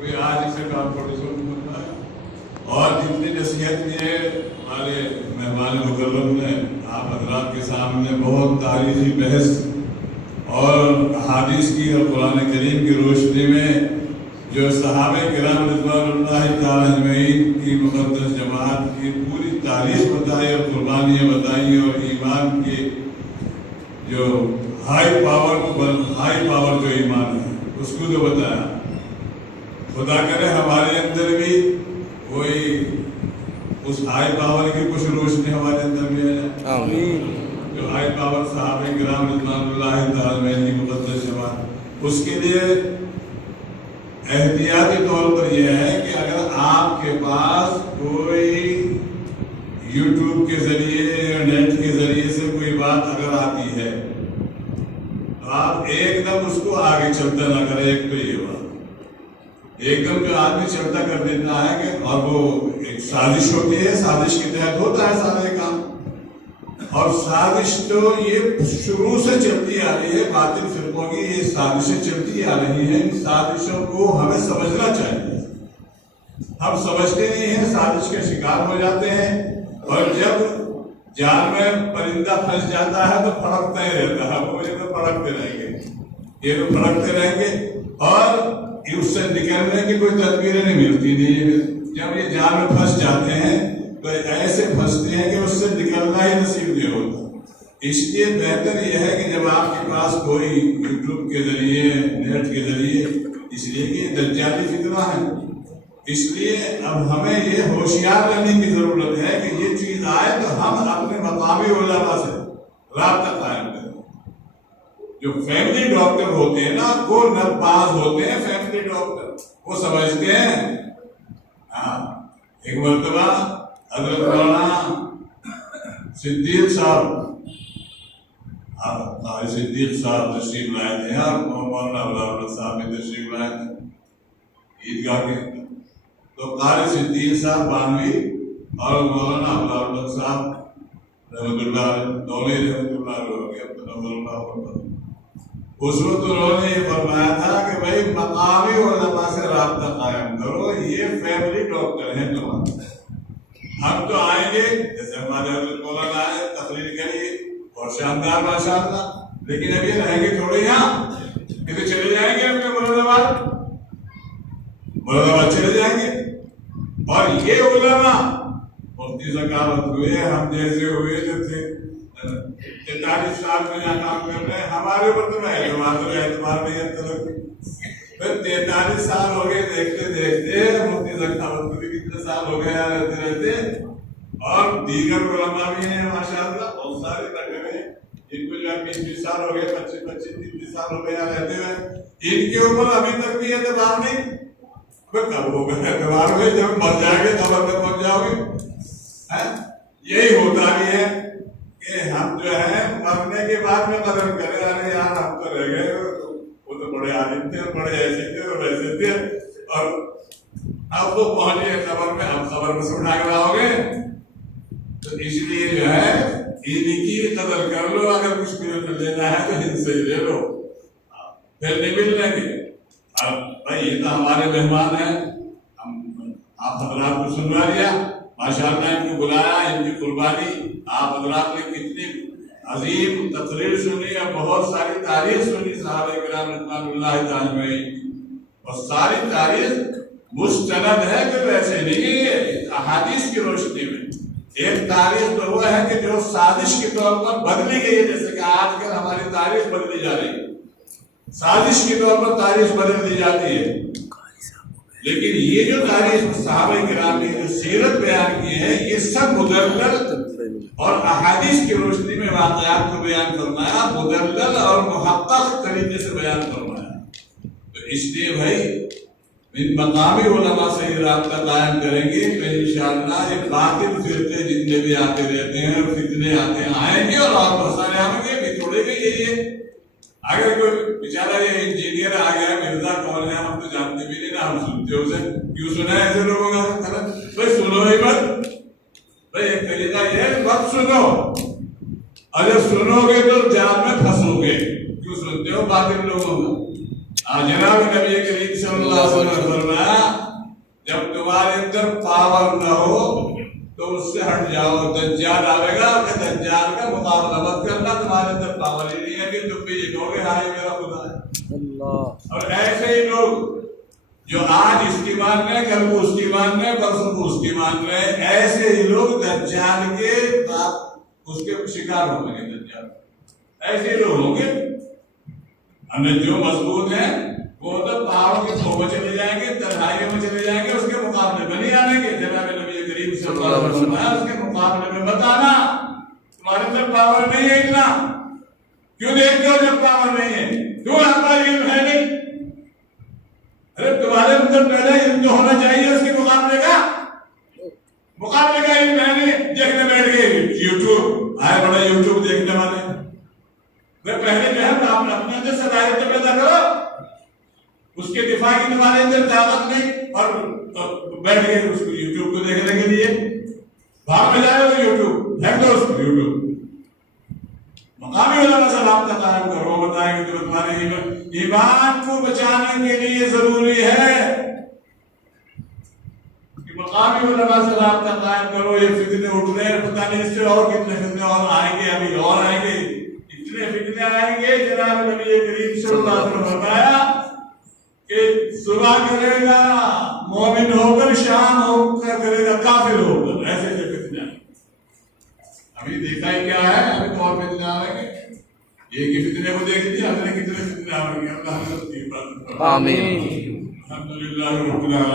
کوئی آج اسے کارپوریشن ہوتا ہے. اور جتنی نصیحت کی ہے ہمارے مہمان مکرم نے آپ حضرات کے سامنے بہت تاریخی بحث اور احادیث کی اور قرآن کریم کی روشنی میں جو صحابہ کرام رضوان اللہ تعالی اجمعین کی مقدس جماعت کی پوری تاریخ بتائی اور قربانیاں بتائیں اور ایمان کی جو ہائی پاور جو ایمان ہے اس کو تو بتایا. خدا کرے ہمارے اندر بھی وہی اس ہائی پاور کی کچھ روشنی ہمارے اندر بھی ہے جو ہائی پاور صحابہ کرام رضوان اللہ تعالی کی مقدس جماعت. اس کے لیے احتیاطی طور پر یہ ہے کہ اگر آپ کے پاس کوئی یوٹیوب کے ذریعے یا نیٹ کے ذریعے سے کوئی بات اگر آتی ہے تو آپ ایک دم اس کو آگے چلتا نہ کریں. ایک تو یہ بات ایک دم جو آدمی چلتا کر دیتا ہے کہ اور وہ ایک سازش ہوتی ہے, سازش کے تحت ہوتا ہے سارے کام. اور سازش تو یہ شروع سے چلتی آ رہی ہے, باطل فرقوں کی یہ سازشیں چلتی آ رہی ہیں. ان سازشوں کو ہمیں سمجھنا چاہیے. ہم سمجھتے نہیں ہیں, سازش کے شکار ہو جاتے ہیں اور جب جال میں پرندہ پھنس جاتا ہے تو پھڑکتا ہی رہتا ہے. وہ یہ تو پھڑکتے رہیں گے, یہ تو پھڑکتے رہیں گے اور اس سے نکلنے کی کوئی تدبیریں نہیں ملتی نہیں. جب یہ جال میں پھنس جاتے ہیں تو ایسے پھنستے ہیں کہ اس سے نکلنا ہی نصیب نہیں ہوتا. اس لیے بہتر یہ ہے کہ جب آپ کے پاس کوئی یوٹیوب کے ذریعے نیٹ کے ذریعے, اس لیے کہ دجالی فتنہ ہے, اس لیے اب ہمیں یہ ہوشیار رہنے کی ضرورت ہے کہ یہ چیز آئے تو ہم اپنے مقامی علماء سے رابطہ قائم کریں. جو فیملی ڈاکٹر ہوتے ہیں نا وہ نباز ہوتے ہیں. فیملی ڈاکٹر وہ سمجھتے ہیں. ایک مرتبہ حضرت مولانا صدیق صاحب تشریف لائے تھے اور مولانا عبداللہ صاحب بھی تشریف لائے تھے عیدگاہ کے اندر. تو قاری صدیق صاحب بانوی اور مولانا عبداللہ صاحب رحمۃ اللہ دولے رحمۃ اللہ اس وقت انہوں نے یہ فرمایا تھا کہ بھائی مقامی علماء سے رابطہ قائم کرو. یہ فیملی ڈاکٹر ہیں تمہارے. ہم تو آئیں گے جیسے ہمارے حضرت مولانا آئے, تقریر کریے اور شاندار ماشاء اللہ, لیکن اب یہ رہیں گے تھوڑے یہاں کتنے چلے جائیں گے اپنے مراد آباد چلے جائیں گے. اور یہ علماء مفتی ذکاوت ہوئے, ہم جیسے ہوئے جو تھے 43 سال میں یہاں کام کر رہے ہیں. ہمارے اوپر تو اعتبار نہیں ہے. پھر 43 سال ہو گئے دیکھتے دیکھتے, مفتی ذکاوت کو بھی کتنے سال ہو گئے رہتے رہتے, اور دیگر علماء بھی ہیں ماشاء اللہ بہت سارے لگے ہوئے ہیں. ان کو جو 20 سال ہو گئے, 25 سال ہو گئے یہاں رہتے ہوئے. ان کے اوپر ابھی تک بھی اعتبار نہیں. کب ہوگا اعتبار ہوئے جب مر جائیں گے, قبر میں پہنچ جاؤ گے. یہی ہوتا بھی ہے کہ ہم جو ہے مرنے کے بعد میں قدر کریں. ارے یار ہم تو رہ گئے, وہ تو بڑے عالم تھے اور بڑے ایسے تھے اور ویسے تھے, اور اب تو پہنچے قبر میں, ہم قبر میں سے اٹھا کے لاؤ گے. تو اس لیے جو ہے ان کی قدر کر لو. اگر کچھ بھی لینا ہے تو ان سے ہی لے لو, پھر نہیں مل لیں گے. اب بھائی یہ تو ہمارے مہمان ہیں, ہم آپ حضرات کو سنوا لیا ماشاء اللہ, ان کو بلایا, ان کی قربانی. آپ حضرات نے کتنی عظیم تقریر سنی اور بہت ساری تاریخ سنی صحابہ کرام رضوان اللہ تعالی میں, اور ساری تاریخ مستند ہے کہ ویسے نہیں ہے احادیث کی روشنی میں. ایک تاریخ تو وہ ہے کہ جو سازش کے طور پر بدلی گئی ہے, جیسے کہ آج کل ہماری تاریخ بدلی جا رہی ہے, سازش کے طور پر تاریخ بدل دی جاتی ہے. لیکن یہ جو تاریخ صحابہ کرام نے جو سیرت بیان کی ہے, یہ سب مدلل اور احادیث کی روشنی میں واقعات کو بیان فرمایا, مدلل اور محقق طریقے سے بیان فرمایا. تو اس لیے بھائی ان مقامی علماء سے یہ رابطہ قائم کریں گے تو انشاءاللہ یہ باطل فرقے جتنے بھی آتے رہتے ہیں اور فتنے آتے آئیں گے, اور بہت سارے آئیں گے بھی تھوڑے بھی. یہ اگر کوئی بیچارہ یہ انجینئر آ گیا, مرزا کون ہے ہم تو جانتے بھی نہیں نا, ہم سنتے اسے کیوں سنا ہے ایسے لوگوں کا. بھائی سنو ہی مت, بھائی ایک طریقہ یہ ہے مت سنو, اور جب سنو گے تو جال میں پھنسو گے. کیوں سنتے ہو باطل لوگوں کا. جناب نبی کریم صلی اللہ علیہ وسلم فرمایا جب تمہارے اندر پاور نہ ہو تو اس سے ہٹ جاؤ. دجال آئے گا کہ دجال کا مقابلہ مت کرنا. تمہارے اندر پاور ہی نہیں ہے کہ تم بھی یہ کہو گے ہاں یہ میرا خدا ہے. اور ایسے ہی لوگ جو آج اس کی مان رہے کل کو اس کی مان رہے پرسوں کو اس کی مان رہے, ایسے ہی لوگ دجال کے اس کے شکار ہوں گے. دجال ایسے لوگ ہوں گے. ہمیں جو مضبوط ہیں وہ تو پہاڑوں کے تھوپے چلے جائیں گے, تنہائیوں میں چلے جائیں گے, اس کے مقابلے میں نہیں آنے گے. جناب نبی کریم صلی اللہ علیہ وسلم اس کے مقابلے میں بتانا تمہارے اندر پاور نہیں ہے اتنا. کیوں دیکھتے ہو جب پاور نہیں ہے؟ کیوں ہمارا علم ہے نہیں؟ ارے تمہارے اندر پہلے علم جو ہونا چاہیے اس کے مقابلے کا علم ہے نہیں. دیکھنے بیٹھ گئے یوٹیوب آئے, بڑا یوٹیوب دیکھنے والے. پہلے جو ہے اپنے اندر صلاحیت پیدا کرو. اس کے دفاع کی تمہارے اندر طاقت نہیں اور بیٹھ گئے اس کو یوٹیوب کو دیکھنے کے لیے. بھاگ میں جائے گا یوٹیوب, دیکھ لو اس کو یوٹیوب. مقامی علماء سے رابطہ قائم کرو, وہ بتائیں گے کہ تمہارے ایمان کو بچانے کے لیے ضروری ہے کہ مقامی علماء سے رابطہ قائم کرو. یہ فتنے اٹھ رہے ہیں, پتہ نہیں اس سے اور کتنے فتنے اور آئیں گے, ابھی اور آئیں گے, اتنے فتنے آئیں گے. جناب نبی کریم صلی اللہ علیہ وسلم نے فرمایا کہ صبح کرے گا مومن ہو کر, شام ہو کر کرے گا کافر ہو کر. ایسے ایسے فتنے آئیں. ابھی دیکھا ہی کیا ہے, ابھی تو اور فتنے آئیں گے. ایک ہی فتنے کو دیکھ لیا, ہم نے کتنے فتنے آئیں گے. اللہ حضرت کی بات. آمین. الحمدللہ رب العالمین.